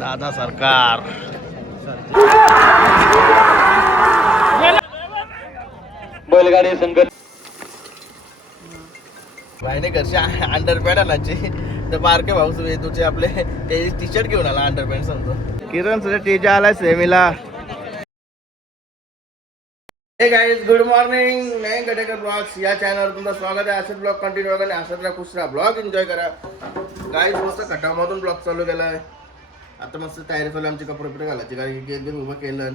दादा सरकार बैलगाडी संघ भाईने घरचे अंडरपॅन्ट आणायची तर बारके भाऊ तुझे आपले ते टी शर्ट घेऊन आला अंडरपॅन्ट समजा. किरण तुझ्या टीचा आलाय सेमीला. हे गाईज गुड मॉर्निंग. नाही गडेकर ब्लॉग्स या चॅनलवर तुमचं स्वागत आहे. असेच ब्लॉग कंटिन्यू करा, असंच राहा, खुश राहा, ब्लॉग एन्जॉय करा. गाईज मस्त खटावमधून ब्लॉग चालू केला आहे. आता मस्त तयारी चालू आमची कपडे बिपडे घालायची कारण की गेट उभं केलं.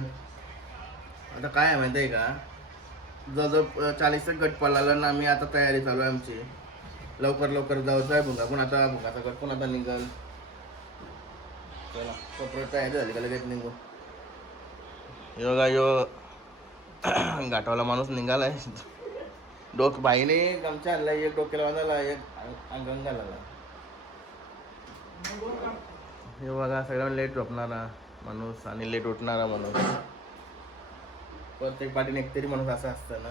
आता काय आहे माहिती आहे का, जवळ 40 गट पडला ना. आम्ही आता तयारी चालू आहे आमची. लवकर लवकर जायचं आहे. भुंगा पण आता भुंगाचा गट पण आता निघल. चला कपडे तयारी झाली का लगेच निघू. योगा यो घाटावाला माणूस निघालाय. बाईने गमच्या आणला, एक डोक्याला बांधायला, एक अंगांग घालायला. हे बघा सगळ्यात लेट झोपणारा माणूस आणि लेट उठणारा माणूस. प्रत्येक पाठीने एक तरी माणूस असं असतं ना.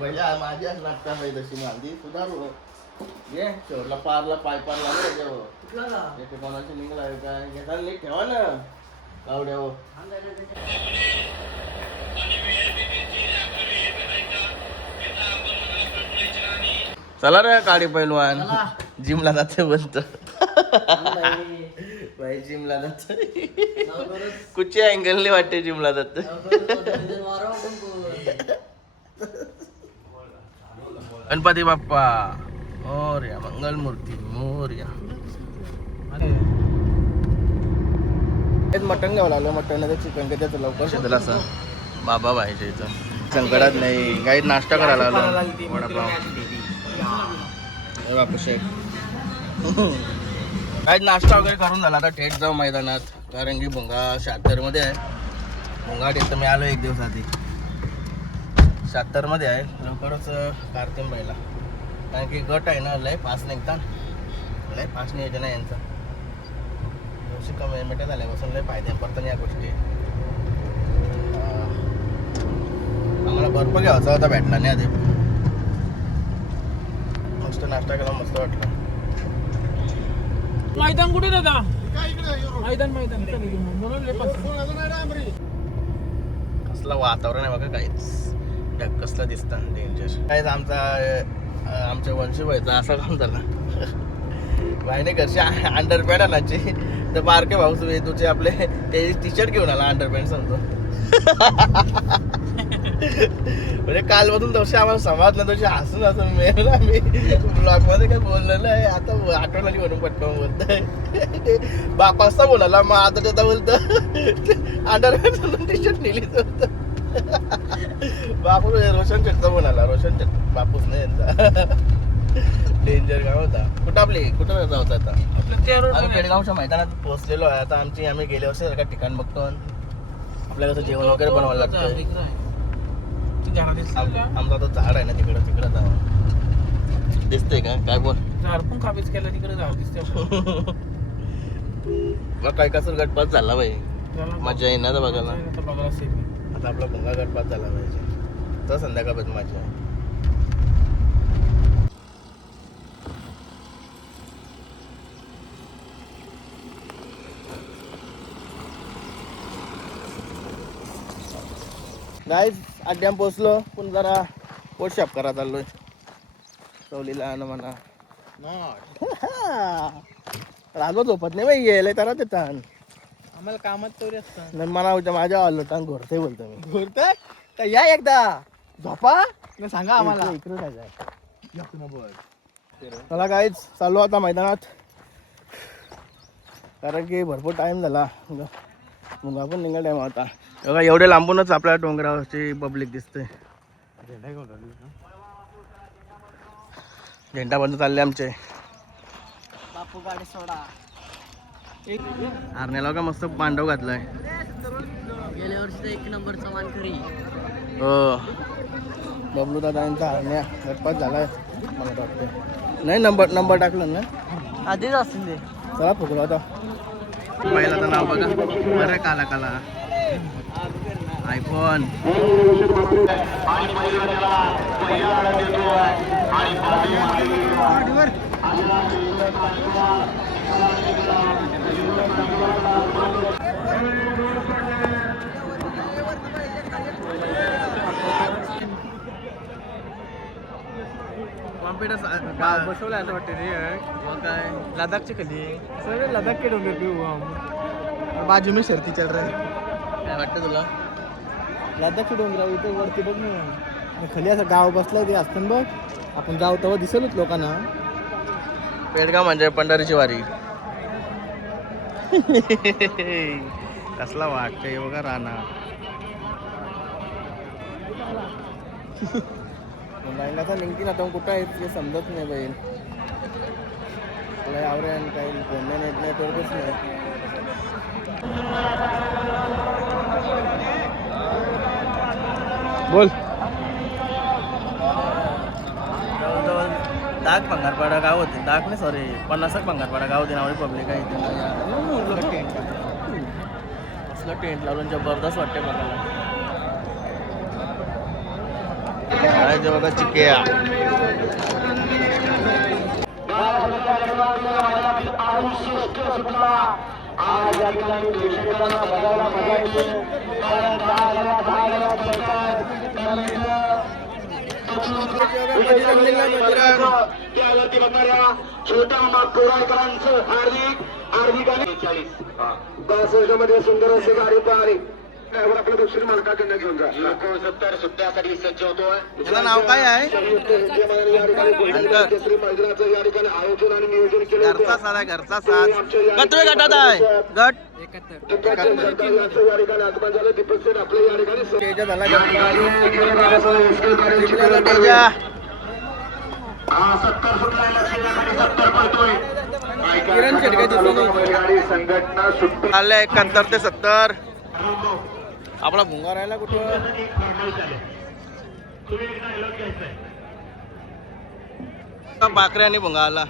पहिल्या माझी असं लागता पाहिजे तशी मांदी सुधारू ये शेवटला पारला पाय पार लागला ते कोणाची निघाला आहे काय घेताना नीट ठेवा ना गावड्या. चला रे काळी पैलवान जिमला जाते बोलतो. भाई जिमला जात कुठच्या अँगलने वाटते जिमला जात. गणपती बाप्पा मोरया, मंगलमूर्ती मोरया. मटण घ्यावं लागलं. मटण चिकन त्याचं लवकर शेतला असं बाबा पाहिजे इथं संकटात नाही. काही नाश्ता करायला लागलो. वडापाव बापू शेख काही नाश्ता वगैरे करून झाला. आता थेट जाऊ मैदानात कारण की भुंगा 76 मध्ये आहे. भुंगा डेट तर मी आलो एक दिवस आधी. 76 मध्ये आहे. लवकरच काढते पहिला कारण की गट आहे ना. लय फास्ट निघतात. लय फास्ट नाही येते ना यांचा. कमी मिठा झाल्यापासून लय फायदे पडतात या गोष्टी. आम्हाला बर्फ घ्यायचा होता, भेटला नाही आधी. मस्त नाश्ता केला, मस्त वाटलं. मैदान कुठे दादा? मैदान कसलं वातावरण आहे बघा. काहीच ढग कसलं दिसतं डेंजर. काहीच आमच्या वंशी व्हायचा असा काम झाला. भाईने घरचे अंडरपॅन्ट आणायची तर बारके भाऊ तुझे आपले ते टी शर्ट घेऊन आला अंडरपॅन्ट समजा. म्हणजे कालमधून तशी आम्हाला समजलं तशी हसून हसून मिळालं. आम्ही ब्लॉग मध्ये काय बोललेलं आहे. आता आठवण आली म्हणून पटकन बोलतोय. बापासचा बोलायला मग आता त्याचा बोलतो अंडरपॅन्ट टी शर्ट नेलीच होतं. बापू रोशन शेटचा बोलायला. रोशन शेट बापूस नाही यांचा. डेंजर गाव होता. कुठं कुठं जायचं आता आम्ही पेडगावच्या मैदानात पोहोचलेलो आहे. आता आम्ही गेल्या वर्षी सारखं ठिकाण बघतो. आपल्याला कसं जेवण वगैरे बनवायला लागतं. आमचा तो झाड आहे ना तिकडं जावं. दिसतंय का काय बोल झाड पण कापीच केलं तिकडे जाऊ दिसते. मग काय कसं गटपात झाला बाई. मजा येईना तर बघायला. आता आपला भुंगा गटपात झाला पाहिजे तर संध्याकाळपर्यंत मजा आहे. गाईज अड्ड्याम पोचलो. पण जरा पोटशाप करा चाललोय. चवलीला आण म्हणा राजवत झोपत नाही बाई. गेले तर देतात आम्हाला कामात तेवढे असतात. नाही मला माझ्या आलो टांग घोरते बोलतो मी. घोरतंय तर या एकदा झोपा नाही सांगा आम्हाला. इकडे काय मला काहीच चालू आता मैदानात कारण की भरपूर टाइम झाला. मुंगा पण निघा टाइम होता. बघा एवढे लांबूनच आपल्या डोंगरावरची पब्लिक दिसते. झेंडा बंद चालले आमचे. बापू गाडी सोडा. आरण्याला का मस्त पांडव घातलाय. गेल्या वर्षी 1 नंबरचा मानकरी. हो बबलू दादा यांचा आरण्या गटपात झालाय मला वाटतं. नाही नंबर टाकलं ना आधीच असतील ते. चला फुकलो आता. पहिला नाव बघा बरं काला आयफोन. पेठ बसवलं असं वाटतं रे मग काय लडाखच्या खाली सर लडाख के डोंगर पे हुआ बाजू में शर्ती चल रहा है काय वाटतं तुला लडाखच्या डोंगरावर इथं वरती बघ ना खाली असं गाव बसलं ते असतं बघ आपण जाऊ तेव्हा दिसेलच लोकांना पेडगाव म्हणजे पंढरीची वारी कसला वाटतंय बघा राहणार लाईनाचा निघतील आता कुठं आहेत ते समजत नाही बैल काय आवरण काही बोलणं नेट नाही तरच नाही बोल जवळजवळ 10 पंगारपाडा गाव होते 10 नाही सॉरी 50 पंगारपाडा गाव होते नावाने पब्लिक आहे इथे असलं टेंट लावून जबरदस्त वाटते बघायला काय जबरदस्त चिक्या आज या ठिकाणी प्रेक्षकांना बघायला मजा येते त्यावरती बघणाऱ्या छोट्या कोराळकरांचं हार्दिक आणि 10 वर्षामध्ये सुंदर असे गाडी पाहिली आपल्या दक्षिण मालकाकडनं घेऊन जा लोक 70 सुट्ट्यासाठी सज्ज होतोय त्याला नाव काय आहे केसरी मैदानाचं या ठिकाणी आयोजन आणि नियोजन केलं घरचा साज आहे घरचा साज कतवे गटात आहे गट या ठिकाणी आगमन झालं दीपक सेन आपल्या या ठिकाणी तेजा झाला तेजा 70 सुटलाय लक्ष्मीकडे 70 पडतोय किरण शेटगे गाडी संघटना सुट्टी आले 71 ते 70 आपला भुंगा राहिला कुठं बाकरे आणि भुंगा आला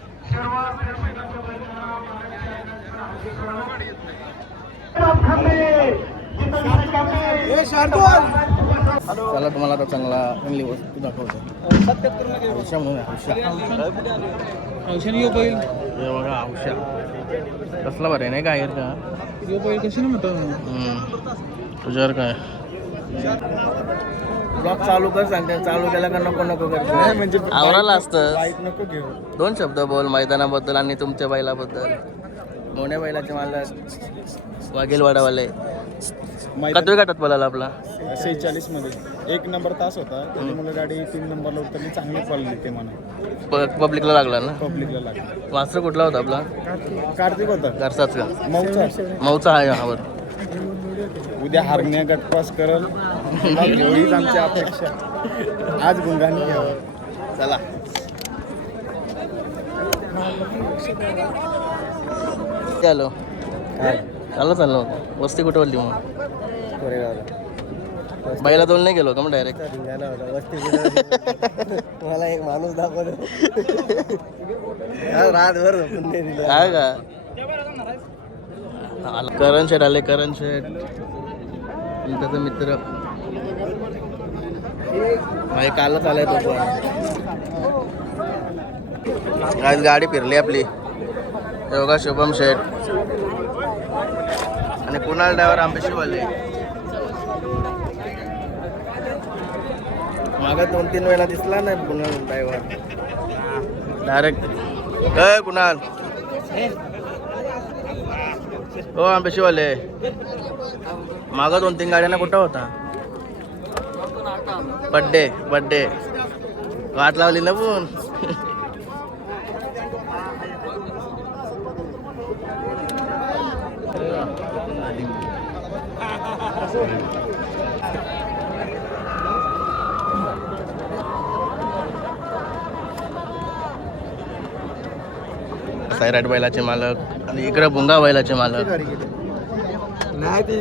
चला तुम्हाला आता चांगला चांगली वस्तू दाखवतो औषा म्हणून हे बघा औषा कसला बरं आहे नाही काय का कशी ना म्हणतो तुझ्यावर काय ब्लॉग चालू कर सांगते चालू केला का नको नको करते म्हणजे आवराला असतं बाईक नको घेऊ 2 शब्द बोल मैदानाबद्दल आणि तुमच्या बैलाबद्दल मोठ्या बैलाचे मालक वाघेलवाडावाले कतवे गटात बोलायला आपला 46 मध्ये 1 नंबर तास होता त्यामुळे गाडी 3 नंबरला उतरली चांगली पळली ते म्हणा पब्लिकला लागला ना पब्लिकला लागली वासर कुठला होता आपला कार्तिक होता घरचाच का मऊचा आहे यावर उद्या हारण्या गटपास करल एवढीच आमची अपेक्षा आज गुंगाने घ्यावं चला चालो चाललो वस्ती कुठे वरली मग बैला दोन नाही गेलो का मग डायरेक्ट मला एक माणूस दाखवतो रातभर झोपून नाही दिलं काय का करण शेठ आले करण शेठ त्याचा मित्र कालच आलाय तो आज गाडी फिरली आपली योगा शुभम शेठ आणि कुणाल ड्रायव्हर आंबेशीवाले मागा 2-3 वेळा दिसला नाही कुणाल ड्रायव्हर डायरेक्ट कुणाल हो आंबेशीवाले मागं 2-3 गाड्यांना कुठं होता बड्डे वाट लावली ना पण सैराट बैलाचे मालक आणि इकडे भुंगा बैलाचे मालक नाही ते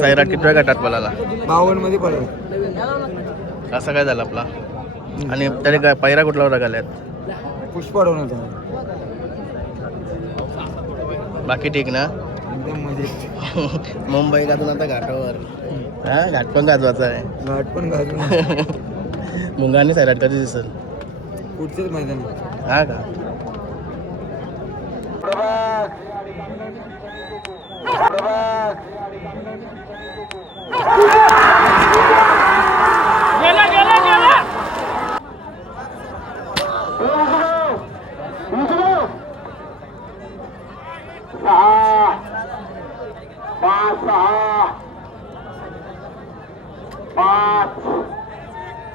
सैराट कितव्या गटात बोलाला 52 मध्ये पडलं असं काय झालं आपला आणि तरी काय पैरा कुठला होता गाल्यात पुष्प अडवण्याचा बाकी ठीक ना एकदम मजेत मुंबई गाजून आता घाटावर हा घाट पण गाजवायचा आहे घाट पण गाजून मुंगा आणि सैराट कधी दिसल पुढचंच मैदान हा का सहा 5 6 5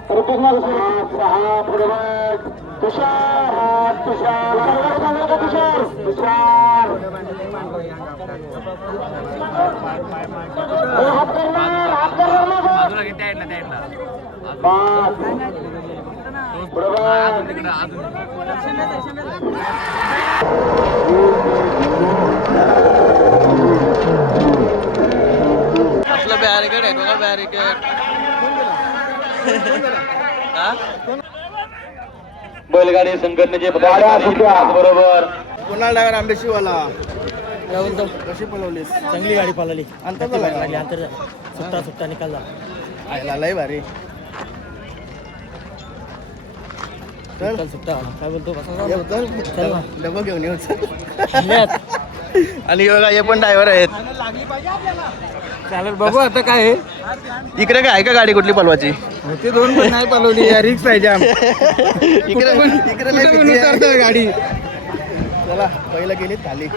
6 पुढे तुषार तुषार तुषार हात आपलं बॅरिकेड आहे बघा बॅरिकेड. बैलगाडी संघटनेचे बरोबर कुणाल ड्रायव्हर आंबेशीवाला काय बोलतो? कशी पळवलीस? चांगली गाडी पळाली. अंतर झाला लागली अंतर सुट्टा निकाल झाला. आयला लय भारी. चल सुट्टा काय बोलतो? येऊ चल चल ना. डबा घेऊन येऊ चल. धन्यवाद. आणि बघा हे पण ड्रायव्हर आहेत. चालेल बघू आता काय आहे. इकडे काय आहे का गाडी कुठली पलवाची? ते दोन पण नाही पळवली या रिक्स आहे जाम. इकडे इकडे लय भीती आहे. गाडी चला पहिलं गेली खाली.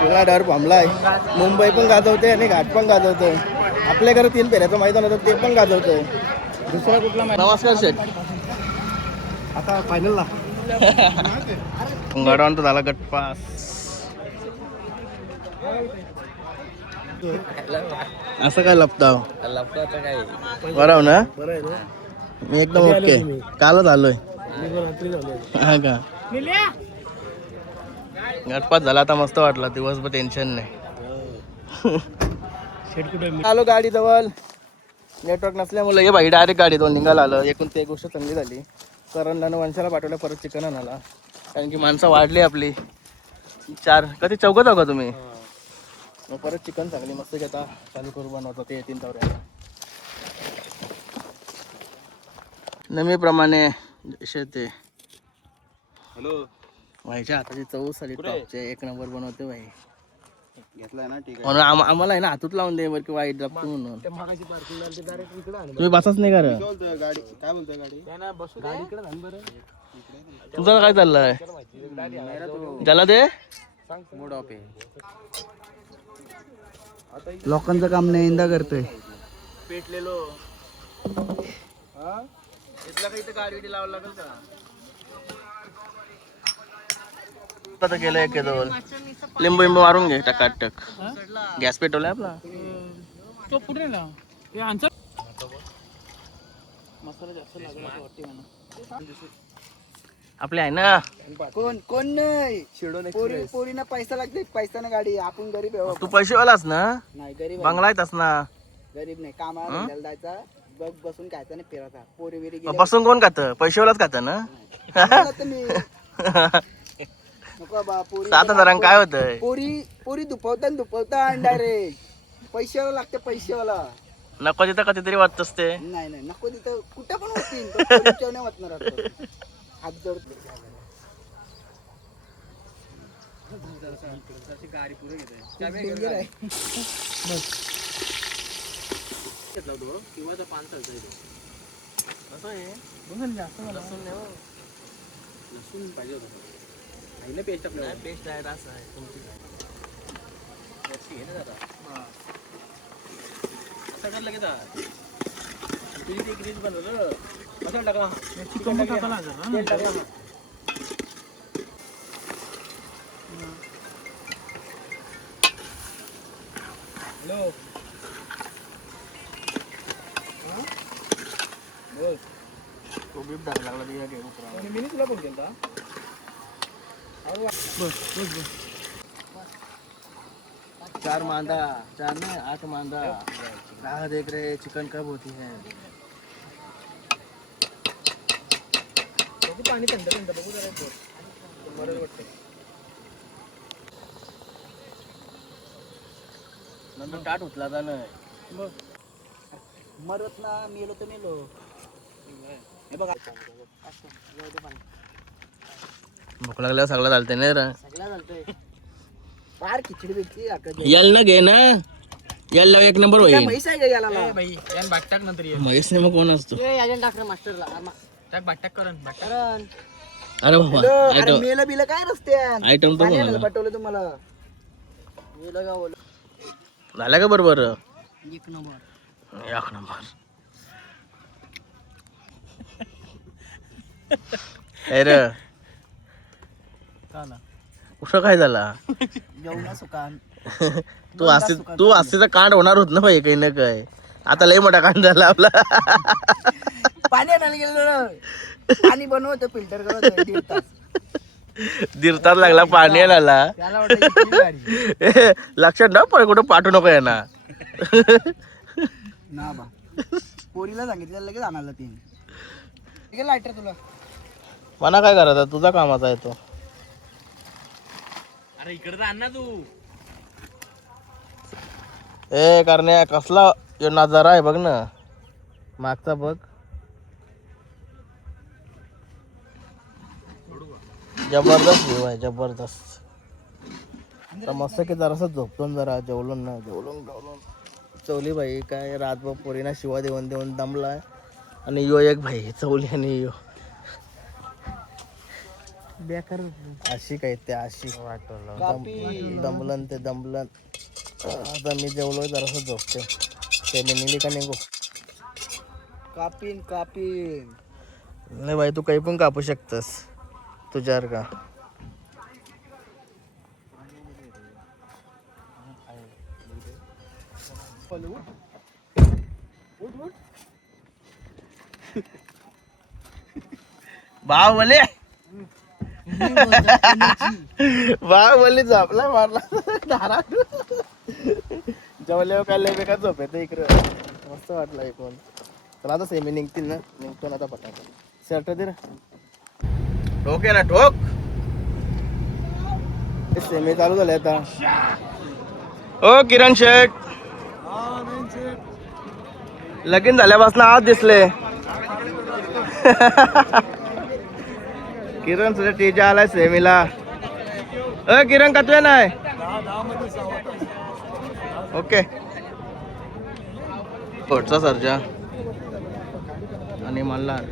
तुला डर थांबलाय. मुंबई पण गाजवते आणि घाट पण गाजवतोय. आपल्याकडे 3 फेऱ्याचं मैदान होतं ते पण गाजवतोय. दुसरा कुठला नमस्कार शेठ. आता फायनलला गडावून तर झाला गटपास. असं काय लपताव बरं ना? बरं आहे ना. मी एकदम ओके. कालच आलोय. हा का गटपास झाला आता मस्त वाटला. दिवसभर टेन्शन नाही. आलो गाडी जवळ. नेटवर्क नसल्यामुळे हे भाई डायरेक्ट गाडीतून निघाला आलं. एकूण ते गोष्ट चांगली झाली. करणला वंशाला पाठवलं परत चिकन आणायला. कारण की माणसं वाढली आपली 4 कधी चौघत का तुम्ही? मग परत चिकन चांगली मस्त घेता चालू करू बनवतो ते 3 तवऱ्या. नेहमीप्रमाणे जसे ते भाईच्या हाताची चव साली टॉपचे 1 नंबर बनवते भाई. घेतलाय ना ठीक म्हणून आम्हाला आहे ना हातूत लावून दे बरं की वाईट दाबतो म्हणून. तुम्ही बसाच नाही करा. आहे. गाडी काय बोलतोय गाडी? तुझं काय चाललंय? ज्याला ते मूड ऑफ आहे. लोकांचं काम नाही इंदा करतोय. पेटलेलो इथला काही तर गाडी लावावं लागेल का? आता केलं एक दोन लिंबू मारून घे टकाटक. गॅस पेटवलाय आपला. तो पुढे ना ते आन्सर मसाला जास्त लागला वाटते मला. आपले आहे ना. कोण नाही पोरीना पैसा लागते. पैसा गाडी. आपण गरीब आहे. तू पैसेवालाच ना? नाही गरीब आहे. बंगला येतस ना? गरीब नाही. कामाला जायचा बघ बसून खायचा नाही फिरायचा. पोरी बिरी बसून कोण खात? पैसेवालाच खात ना? नको बा. पोरी 7,000 काय होतंय? पोरी दुपवता डायरेक्ट पैशावाला लागते. पैशावाला नको तिथं कधीतरी वाटत असते. नाही नको तिथं कुठं पण होतील. नाही वाटणार आता. हात जोडतो गाडी पुढे घेतोय. किंवा तर 5 चालतंय. असं आहे जास्त लसूण पाहिजे होतं. नाही पेस्ट आपल्याला पेस्ट आहे असं आहे तुमची घे ना दादा. असं कर लगेच तुझी ते ग्रीज बनवलं असं टाका. चिकन टाकायला लागेल ना. हॅलो बोल. तो बीप टाका लागला तुझ्या घे उपरा. मी तुला फोन केला. बस 4 मांदा 4 नहीं 8 मांदा. राह देख रहे चिकन कब होती है. पाणी थंड बघू जरा. बरं वाटतं. नंतर टाट उचला जाणं. मरत ना मेलो तर मेलो. हे बघा भूक लागल्यावर सगळं चालते नाही रे. सगळं चालतंय. फार खिचडी भेटली. यल ना घे ना. यल 1 नंबर होईल. पैसा आहे का याला भाई. यान बाटटाक नंतर ये. महेश ने मग कोण असतो? याजन टाकर मास्टरला. टाक बाटटाक करण. अरे बाबा मेला बिला काय रस्त्यात आयटम तर बोला. पाठवलं तुम्हाला मेला का बोल झालं का बरोबर एक नंबर एक नंबर अरे कुठं काय झाला जेवणा सुकान तू असेच कांड होणार होत ना भाई काही ना काय आता लय मोठा कांड झाला आपला पाणी आणायला गेलो ना पाणी बनवतो फिल्टर करत 1.5 तास दिरतात लागला पाणी आला त्याला वाटलं किती भारी. लक्षात ना पण कुठं पाठवू नको यांना ना बा पोरीला सांगितलं लगेच आणायला तीन ठीक आहे लायटर तुला मना काय करायचा तुझा कामाचा आहे तो अरे इकडे आण ना तू ए करण्या कसला यो नजारा आहे बघ ना मागचा बघ जबरदस्त व्ह्यू आहे जबरदस्त आता मस्त की जरासं झोपतो न जरा जेवलो ना जेवलो चवली भाई काय रातभर पोरीना शिवा देऊन देऊन दमलाय आणि यो एक भाई चवली आणि यो बेकार अशी काय ते अशी दमलन ते दमलन आता मी जेवलो जरासं झोपते ते निघली का निघू कापीन नाही भाई तू काही पण कापू शकतस तुझ्यावर का बाहुबली बाहुबली झोपला मारला धारा जेवल्यावर काय लय बेकार झोप येते इकडं मस्त वाटलं ऐकून चला आता सेमी निघतील ना निघतो ना आता पटापट शर्ट दे ना ठोक आहे ना ठोक सेमी चालू झाले आता ओ किरण शेठ लगीन झाल्यापासून आज दिसले किरण सुद्धा टीजा आलाय सेमीला किरण कतवे नाही ओके कोटचा सर्जा आणि मल्हार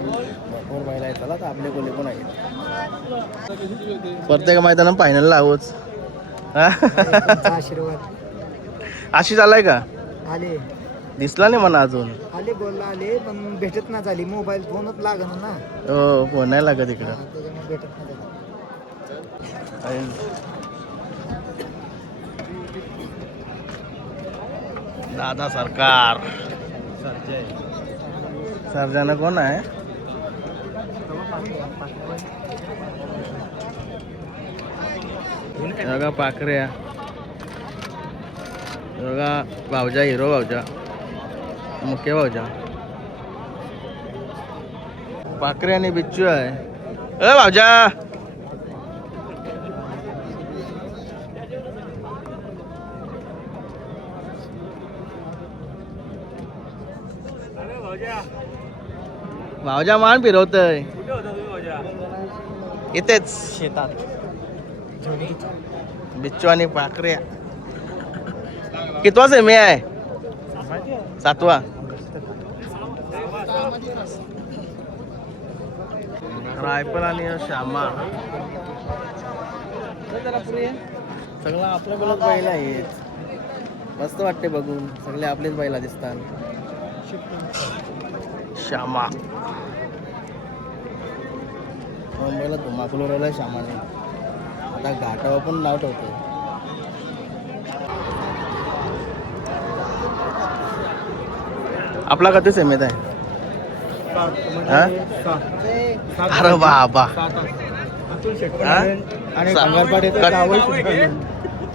भरपूर बैल आहेत चला तर आपले कोणी पण आहेत प्रत्येक मैदानात फायनल लावूच आशीर्वाद अशी झालाय का आले दिसला नाही मला अजून आले बोलला आले पण भेटत ना झाली मोबाईल फोनच लागणार ना हो फोन नाही लागत इकडं त्याच्यामुळे भेटत ना झाली दादा सरकार सर्जाना कोण आहे बघा पाखऱ्या बघा भावजा हिरो भावजा मुख्य भावजा पाखरे आणि बिच्चू आहे भावजा भावजा मान फिरवतय इथेच शेतात बिच्चू आणि पाखऱ्या कितवा सेमी आहे 7वा रायफल आणि श्यामा सगळं आपल्याकडे बैल आहेत मस्त वाटते बघून सगळे आपलेच बैला दिसतात श्यामा मुंबईला धुमाकूल उडवलाय श्यामाने आता घाटावर पण नाव ठेवतो आपला कधी सेमीत आहे अरे बाबा आणि सांगारपाड्याचं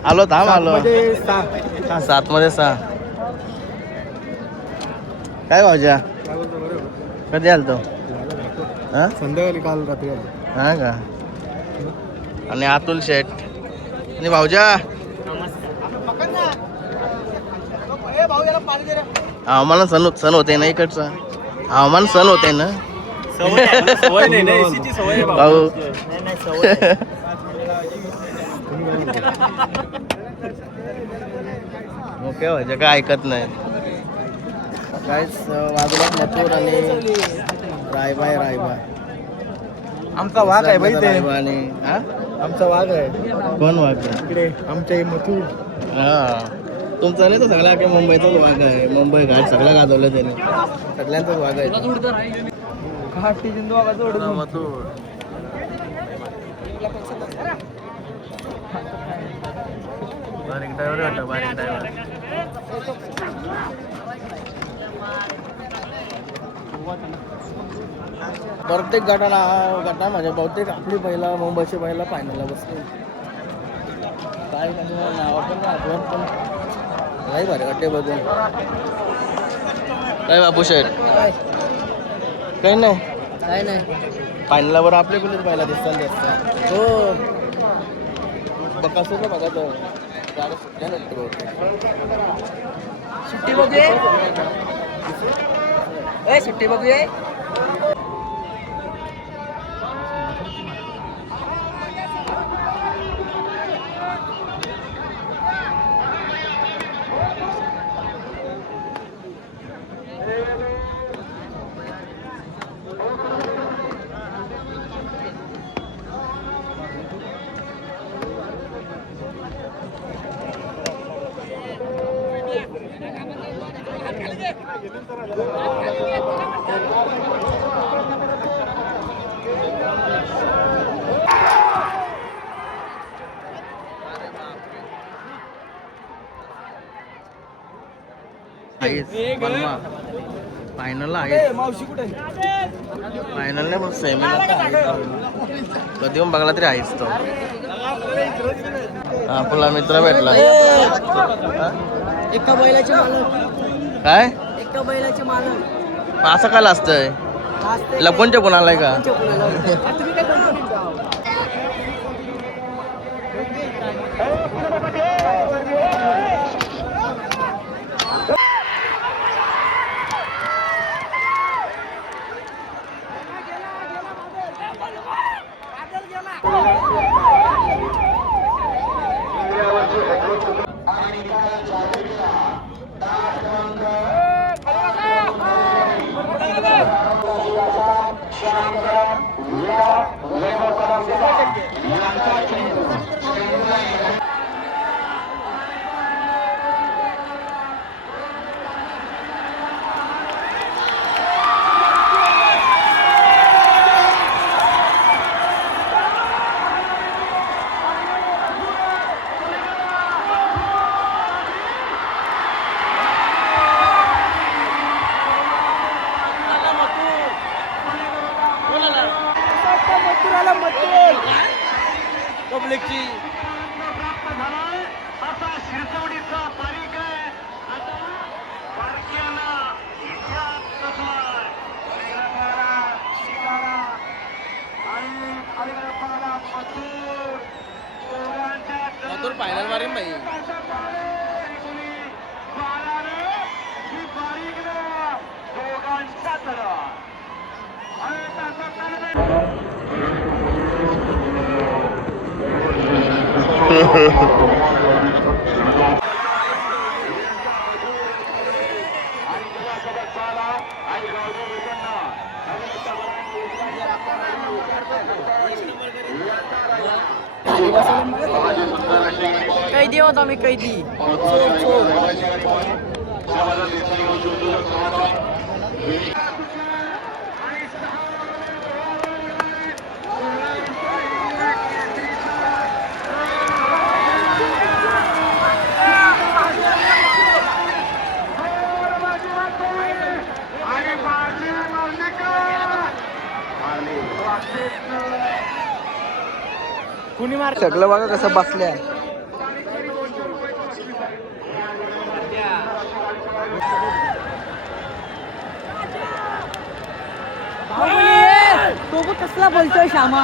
आलो थांब आलो 7 मध्ये 6 काय भावजा कधी आलतो हा संध्याकाळी काल रात्री हा का आणि अतुल शेठ आणि भाऊजा हवामान सण होते ना इकडचा हवामान सण होते ना भाऊ ओके भाऊजा काय ऐकत नाही गाईस बाजूला मथुर आणि रायबा आहे रायबा. आमचा वाघ आहे बाई ते. रायबा आणि हा आमचा वाघ आहे कोण वाघ आहे? इकडे आमच्या मथुर. हा तुमचा नाही तो सगळा की मुंबईचाच वाघ आहे. मुंबई घाट सगळं गाजवलं त्याने. सगळ्यांचाच वाघ आहे घाटी जिंदू वाघा जोड. मथुर. बारीक ड्रायव्हर वाटतं बारीक ड्रायव्हर. प्रत्येक गटा म्हणजे बहुतेक आपली पहिला मुंबईची पहिला फायनलला बसली. काय त्यांचं नाव पण नाही आठवण पण नाही भारी वाटते बघून. काय बापू शेठ काही नाही काय नाही फायनलला बरं आपले कुठेच पहिला दिसतात जास्त. हो बघा सुद्धा बघा तो गाडी सुटल्या नंतर बहुतेक. सुट्टी बघूया. सुट्टी बघूया. फायनलला आहे. मावशी कुठे? फायनल नाही पण सेमीला कधी पण बघला तरी आहेच तो. आपला मित्र भेटला. एका बैलाचे मालक. काय एका बैलाचे मालक. असं काय असतंय लपवून कोण आलाय का? तुम्ही काय करता? पब्लिकची असा शिरसवडीचा बारीक आहे. आता बारक्याला इतिहास रचलाय. शिकारा आणि अलीगडपाला मथुर दोघांच्या मथुर फायनल मारेन भाई. दोघांच्या तडा कैदी होत आम्ही कैदी. कुणी मार सगळं बघा कसं बसल्या. तो बघ कसला बोलतोय श्यामा.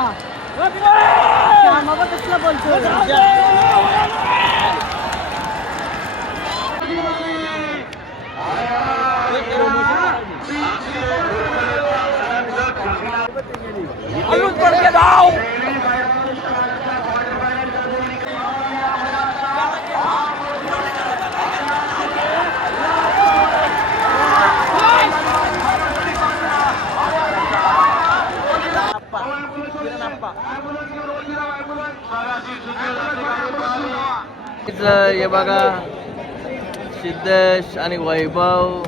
श्यामा बघ कसला बोलतोय. अजून पडके धाव. किरण आप्पा. हे बघा सिद्धेश आणि वैभव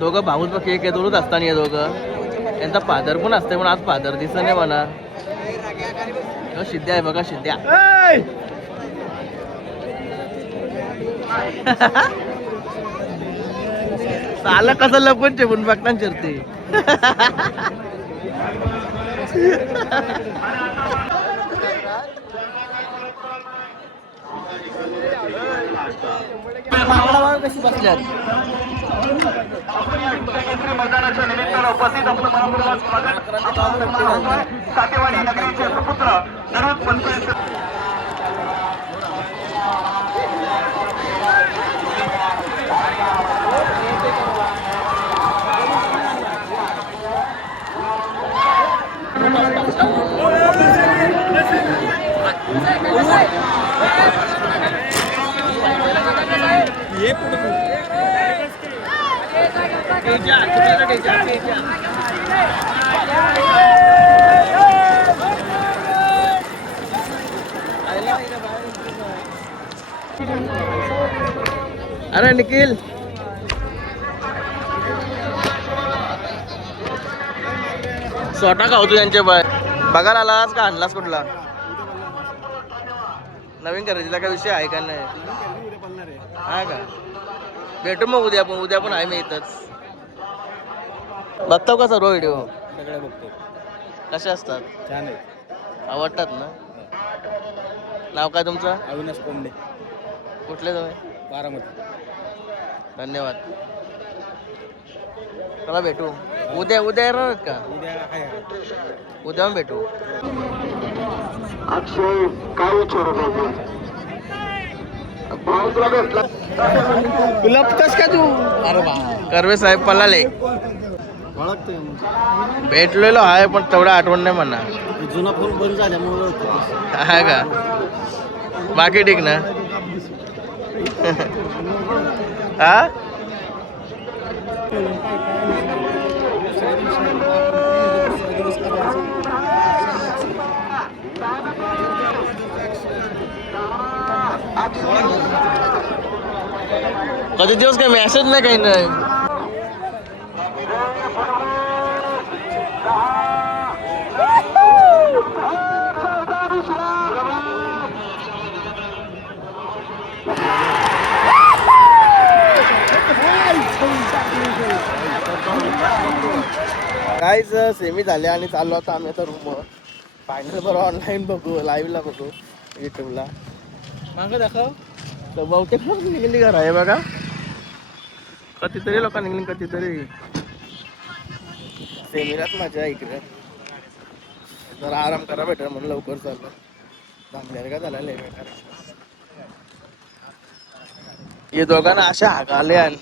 दोघं भाऊच बघ एक दोनच असताना हे दोघं यांचा फादर पण असते पण आज फादर दिसत नाही म्हणा. सिद्ध्या आहे बघा सिद्ध्या. साला कसं लपून ठेवून बघता चिरते. कशी बसल्यात मैदानाच्या निमित्तानं उपस्थित आपलं मनपूर्वक स्वागत. सातेवाडी नगरीचे सुपुत्र नरोद पंचायत अरे निखिल स्वतः खावतो त्यांच्या बाय बघायला आलास का आणलास कुठला नवीन खरेदीला काय विषय आहे का नाही. हा का भेटू मग उद्या पण आहे मी इथंच. बघतो का सर्व व्हिडिओ सगळ्या बघतो. कसे असतात छान आहे. आवडतात ना. नाव काय तुमचं. अविनाश कोंबडे कुठले तुम्ही. बारामती. धन्यवाद. चला भेटू उद्या येणार का. उद्या आहे. उद्या पण भेटू. अक्षय काय भाऊला भेटला. तुला कस का तू. अरे बा कर्वे साहेब पलाले ओळखतोय. भेटलेलो आहे पण तेवढं आठवण नाही म्हणा. जुना फोन बंद झाल्यामुळे ओळखतो. आहे का बाकी ठीक ना. हा कधी दिवस काही मेसेज नाही काही नाही. काहीच सेमी झाले आणि चाललो आता आम्ही आता रूमवर. फायनल बरं ऑनलाईन बघू लाईव्हला बघू युट्यूबला. मागं दाखव. तर बहुतेक लोक निघली घर आहे बघा. कधीतरी लोक निघली कधीतरी. सेमीलाच मजा आहे इकडे. जरा आराम करा भेटेल म्हणून लवकर चाललं. थांबल्या का झाला लय बेकार. हे दोघांना अशा हाक आले आणि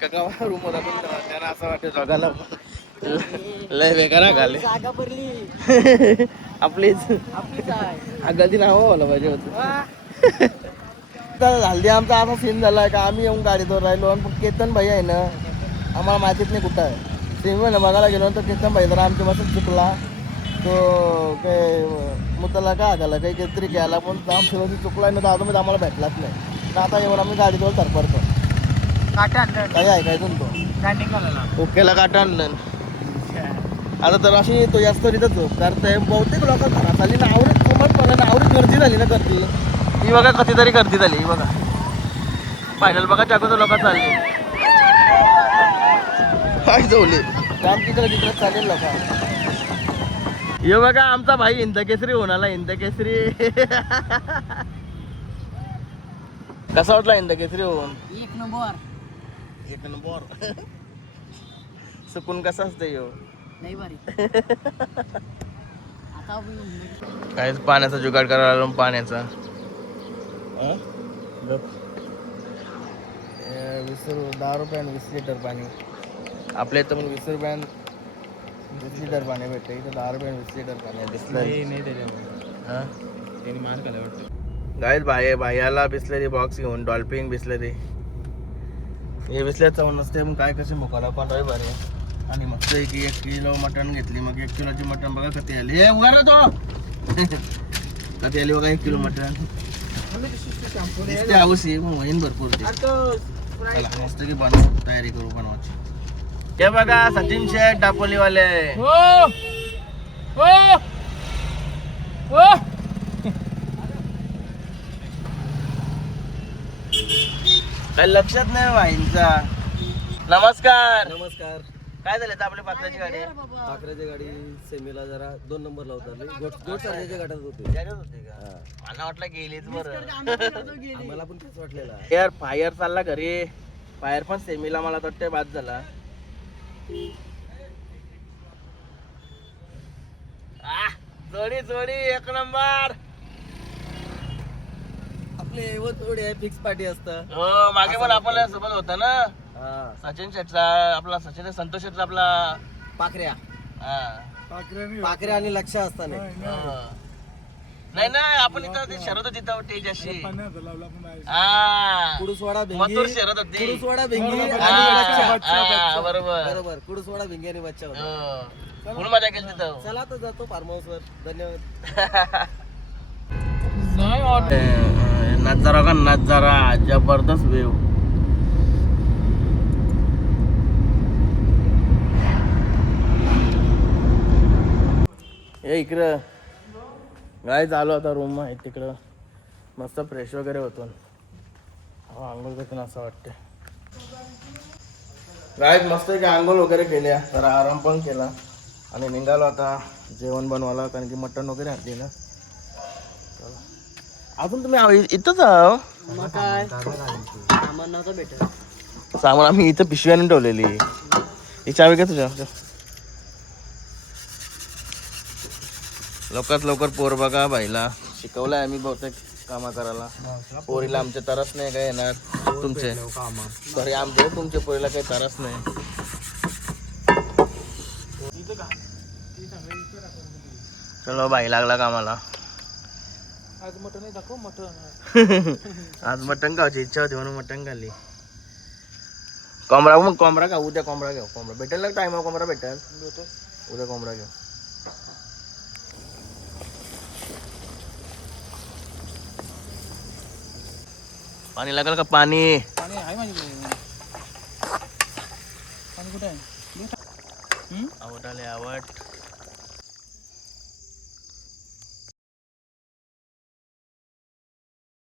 का रूम होता पण त्याला असं वाटतं दोघांना लय बेकार हाक आले. जागा भरली. आपलीच आगादी नाव व्हायला पाहिजे होतं. हल्दी आमचा असा सीन झाला का आम्ही येऊन गाडीवर राहिलो आणि केतन भाई आहे ना आम्हाला माहितीच नाही कुठं आहे. सेमी बघायला गेलो तर केतन भाई जरा आमच्या पासून चुकला. तो काही मुताला का आगाला काही काहीतरी घ्यायला पण आमच्या चुकला ना तर अजून आम्हाला भेटलाच नाही. तर आता येऊन आम्ही गाडीवर सरपडतो. काही ऐकायचं तो ओकेला काटा आणलं. आता तर अशी तो जास्त तिथं झोप करताय. बहुतेक लोक घरात आली ना आवडत कोमट आवडत गर्दी झाली ना गर्दी. ही बघा कधीतरी गर्दी झाली. ही बघा फायनल बघा चाकून लोक चालली. काय जवले काम तिकडे चालेल लोक. हे बघा आमचा भाई हिंदकेसरी होणाला. हिंदकेसरी कसा वाटला हिंदकेसरी होऊन. एक नंबर. एक नंबर. सुकून कसा असतं यो. नाही भारी. आता काय पाण्याचा जुगाड करायला लागलो. पाण्याचा 10 रुपयानं 20 लिटर पाणी. आपल्या इथं पण 20 रुपयानं 20 लिटर पाणी भेटतं. इथं 10 रुपयानं 20 लिटर पाणी दिसलं. गाईत भाईयाला बिसलरी बॉक्स घेऊन डॉल्फिन बिसलरी. हे बिसल्याचं नसते मग काय कसे मोकाला पण भारी. आणि मस्त एक 1 किलो मटण घेतली. मग 1 किलोची मटण बघा कधी आली. हे उगा ना तो कधी आली बघा 1 किलो मटण. दिसते आवशी होईन भरपूर ते. चला मस्त की बनव, तयारी करू बनवायची. हे बघा सचिन शेठ दापोलीवाले. काही लक्षात नाही वाईनचा. नमस्कार. नमस्कार. काय झालं आपली पात्राची गाडी? पाखराची गाडी सेमीला जरा 2 नंबरला उतरली. गोट सारख्याच्या गाठात होती. त्याच्यात होते का? मला वाटलं गेलीच बरं. मला पण तेच वाटलेला. यार फायर चालला घरी. फायर पण सेमीला मला वाटतंय बाद झाला. जोडी जोडी 1 नंबर. आपले थोडे फिक्स पार्टी असतं. हो मागे पण आपल्या सोबत होता ना सचिन शेटचा, आपला सचिन संतोष शेटचा आपला पाखऱ्या हा. पाखऱ्या आणि लक्ष असताना हो. नाही नाही आपण इथं ते शरद होती तिथं तेज अशी. हा कुडूसवाडा मथुर शरद होती. कुडूसवाडा भिंगी आणि हा, बच्चा. हा, बरोबर. बरोबर कुडूसवाडा भिंगी आणि बच्चा होता. हो. फुल मजा केली तिथं. चला तर जातो फार्म हाऊस वर. धन्यवाद. नजारा का नजारा जबरदस्त वेव. हे इकडं गाय चालू आता रूम आहे तिकडं. मस्त फ्रेश वगैरे होतो. आंघोळ करतो ना असं वाटतं. गाय मस्त की आंघोळ वगैरे केल्या, जरा आराम पण केला आणि निघालो आता जेवण बनवायला, कारण की मटण वगैरे आणली ना. अजून तुम्ही इथंच आहो? मग काय सामान नव्हतं भेटत. सामान आम्ही इथं पिशव्याने ठेवलेली. ही चावी का तुझ्या? लवकरात लवकर पोर बघा. बाईला शिकवलंय आम्ही बहुतेक कामा करायला. पोरीला आमच्या तरच नाही काय येणार तुमचे. सॉरी आमचे तुमच्या पोरीला काही तरच नाही. चलो बाई लागला कामाला. आज मटण नाही दाखव मटण. आज मटण खायची इच्छा होती म्हणून मटण खाल्ली. कोंबडा मग कोंबडा का उद्या कोंबडा घेऊ. कोंबडा भेटेल ना टाइम कोंबडा भेटेल. उद्या कोंबडा घेऊ. पाणी लागेल का? पाणी पाणी आहे माझ्याकडे. पाणी कुठे आहे? आवट आले आवट.